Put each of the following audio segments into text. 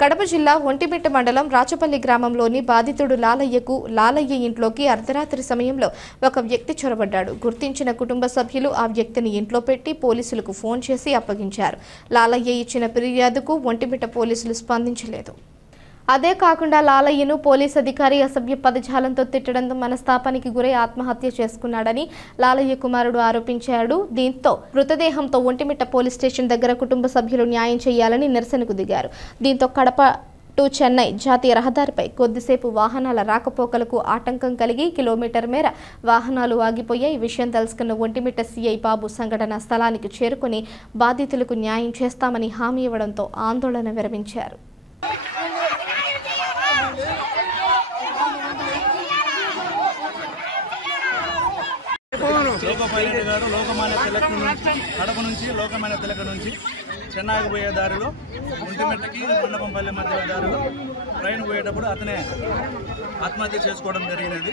కడప జిల్లా ఒంటిమిట్ట మండలం రాచపల్లి గ్రామంలోని బాధితుడు లాలయ్య ఇంట్లోకి అర్ధరాత్రి సమయంలో ఒక వ్యక్తి చొరబడ్డాడు. గుర్తించిన కుటుంబ సభ్యులు ఆ వ్యక్తిని ఇంట్లో పెట్టి పోలీసులకు ఫోన్ చేసి అప్పగించారు. లాలయ్య ఇచ్చిన ఫిర్యాదుకు ఒంటిమిట్ట పోలీసులు స్పందించలేదు. అదే కాకుండా లాలయ్యను పోలీస్ అధికారి అసభ్య పదజాలంతో తిట్టడంతో మనస్తాపానికి గురై ఆత్మహత్య చేసుకున్నాడని లాలయ్య కుమారుడు ఆరోపించాడు. దీంతో మృతదేహంతో ఒంటిమిట్ట పోలీస్ స్టేషన్ దగ్గర కుటుంబ సభ్యులు న్యాయం చేయాలని నిరసనకు దిగారు. దీంతో కడప టు చెన్నై జాతీయ రహదారిపై కొద్దిసేపు వాహనాల రాకపోకలకు ఆటంకం కలిగి కిలోమీటర్ మేర వాహనాలు ఆగిపోయాయి. ఈ విషయం తెలుసుకున్న ఒంటిమిట్ట సీఐ బాబు సంఘటన స్థలానికి చేరుకుని బాధితులకు న్యాయం చేస్తామని హామీ ఇవ్వడంతో ఆందోళన విరమించారు. పైలట్ గారు లోకమాన్య తిలక్ నుంచి కడప నుంచి లోకమాన్య తిలక్ నుంచి చెన్నైకి పోయే దారిలో ఒంటిమిట్టకి మండపంపల్లి మధ్య దారిలో ట్రైన్ పోయేటప్పుడు అతనే ఆత్మహత్య చేసుకోవడం జరిగినది.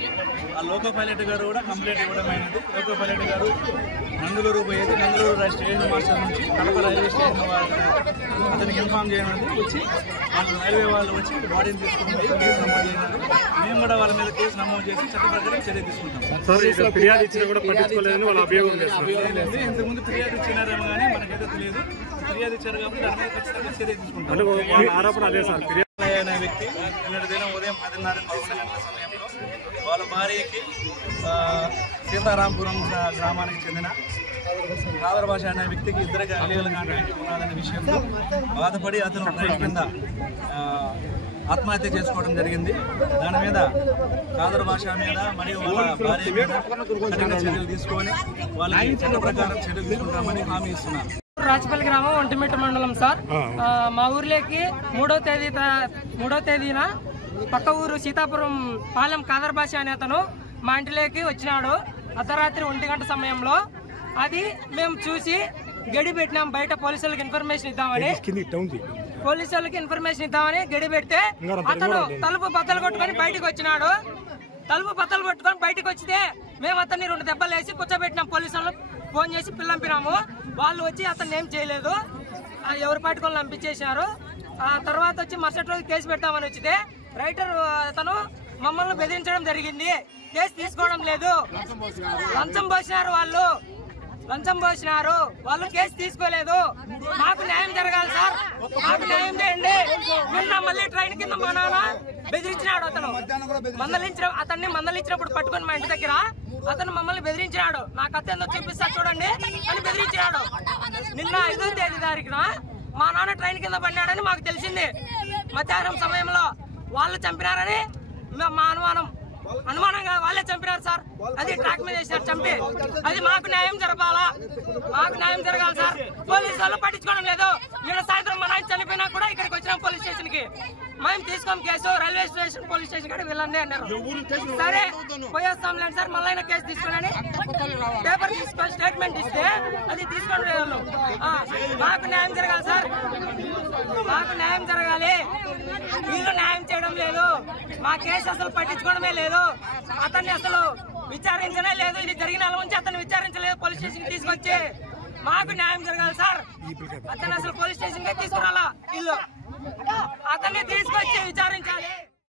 ఆ లోకో పైలట్ గారు కూడా కంప్లైంట్ ఇవ్వడం అయినది. లోకో పైలట్ గారు నందులూరు పోయేది, నందులూరు స్టేషన్ మాస్టర్ నుంచి కడప రైల్వే స్టేషన్ అతనికి ఇన్ఫార్మ్ చేయమని వచ్చి వాళ్ళు రైల్వే వాళ్ళు వచ్చి బాడీని తీసుకుని కేసు నమోదు చేయడం. మేము కూడా వాళ్ళ మీద కేసు నమోదు చేసి చట్ట ప్రకారం చర్య తీసుకుంటాం. ఇంతకుముందు ఫిర్యాదు ఇచ్చినారేమో కానీ మనకైతే తెలియదు. ఫిర్యాదు ఇచ్చారు కాబట్టి దాని మీద ఖచ్చితంగా చర్య తీసుకుంటాం. అనే వ్యక్తి నిన్నటి దినం ఉదయం 10:30 సమయంలో వాళ్ళ భార్యకి సీతారాంపురం గ్రామానికి చెందిన కాదర్ భాష అనే వ్యక్తికి ఇద్దరికి అలీగల్ కాంటాక్ట్ ఉన్నదనే విషయంలో బాధపడి అతను ట్రైన్ కింద ఆత్మహత్య చేసుకోవడం జరిగింది. దాని మీద కాదర్ భాష మీద మరియు వాళ్ళ భార్య మీద కఠిన చర్యలు తీసుకొని వాళ్ళకి చట్ట ప్రకారం చర్యలు తీసుకుంటామని హామీ ఇస్తున్నారు. రాచపల్లి గ్రామం ఒంటిమిట్ట మండలం సార్. మా ఊర్లోకి 3వ తేదీన పక్క ఊరు సీతాపురం పాలెం కాదర్ భాష అనే అతను మా ఇంటిలోకి వచ్చినాడు. అర్ధరాత్రి 1 గంట సమయంలో అది మేము చూసి గడి పెట్టినాం. బయట పోలీసులకు ఇన్ఫర్మేషన్ ఇద్దామని గడి పెడితే అతను తలుపు బద్దలు కొట్టుకొని బయటకు వచ్చినాడు. తలుపు బద్దలు కొట్టుకొని బయటకు వచ్చితే మేము అతన్ని 2 దెబ్బలు వేసి కూర్చోబెట్టినాం. పోలీసులు ఫోన్ చేసి పిల్లంపినాము. వాళ్ళు వచ్చి అతన్ని ఏం చేయలేదు, ఎవరి పాటికోళ్ళు పంపించేసినారు. ఆ తర్వాత వచ్చి మరుసటి రోజు కేసు పెడతామని వచ్చితే రైటర్ అతను మమ్మల్ని బెదిరించడం జరిగింది. కేసు తీసుకోవడం లేదు, లంచం పోసినారు వాళ్ళు కేసు తీసుకోలేదు. మాకు న్యాయం జరగాలి సార్, మాకు న్యాయం చేయండి. నిన్న మళ్ళీ ట్రైన్ కింద మా నాన్న బెదిరించినాడు. అతన్ని మందలించినప్పుడు పట్టుకొని మా ఇంటి దగ్గర అతను మమ్మల్ని బెదిరించినాడు. నాకు అత్యంత చూపిస్తా చూడండి అని బెదిరించినాడు. నిన్న 5వ తేదీ తారీఖున మా నాన్న ట్రైన్ కింద పడినాడని మాకు తెలిసింది. మధ్యాహ్నం సమయంలో వాళ్ళు చంపినారని మా అనుమానంగా వాళ్ళే చంపినారు సార్. అది ట్రాక్ మీద వేసినారు చంపి. అది మాకు న్యాయం జరగాలి సార్. పోలీసు వాళ్ళు పట్టించుకోవడం లేదు. నిన్న సాయంత్రం మా నాయన చనిపోయినా కూడా ఇక్కడికి వచ్చినాం పోలీస్ స్టేషన్ కి. మేము తీసుకోం case, railway station police station కాడ వెళ్ళండి అన్నారు. సరే పోయేస్తాంలేండి సార్, మళ్ళీ కేసు తీసుకుని పేపర్ తీసుకొని స్టేట్మెంట్ ఇస్తే అది తీసుకోండి లేదు. మాకు న్యాయం జరగాలి సార్, మాకు న్యాయం జరగాలి. వీళ్ళు న్యాయం చేయడం లేదు. మా కేసు అసలు పట్టించుకోవడమే లేదు. అతన్ని అసలు విచారించనే లేదు. ఇది జరిగిన నుంచి అతన్ని విచారించలేదు. పోలీస్ స్టేషన్ తీసుకొచ్చి మాకు న్యాయం జరగాలి సార్. అతను అసలు పోలీస్ స్టేషన్ కే తీసుకురాలా. ఇల్లు అతన్ని తీసుకొచ్చి విచారించాలి.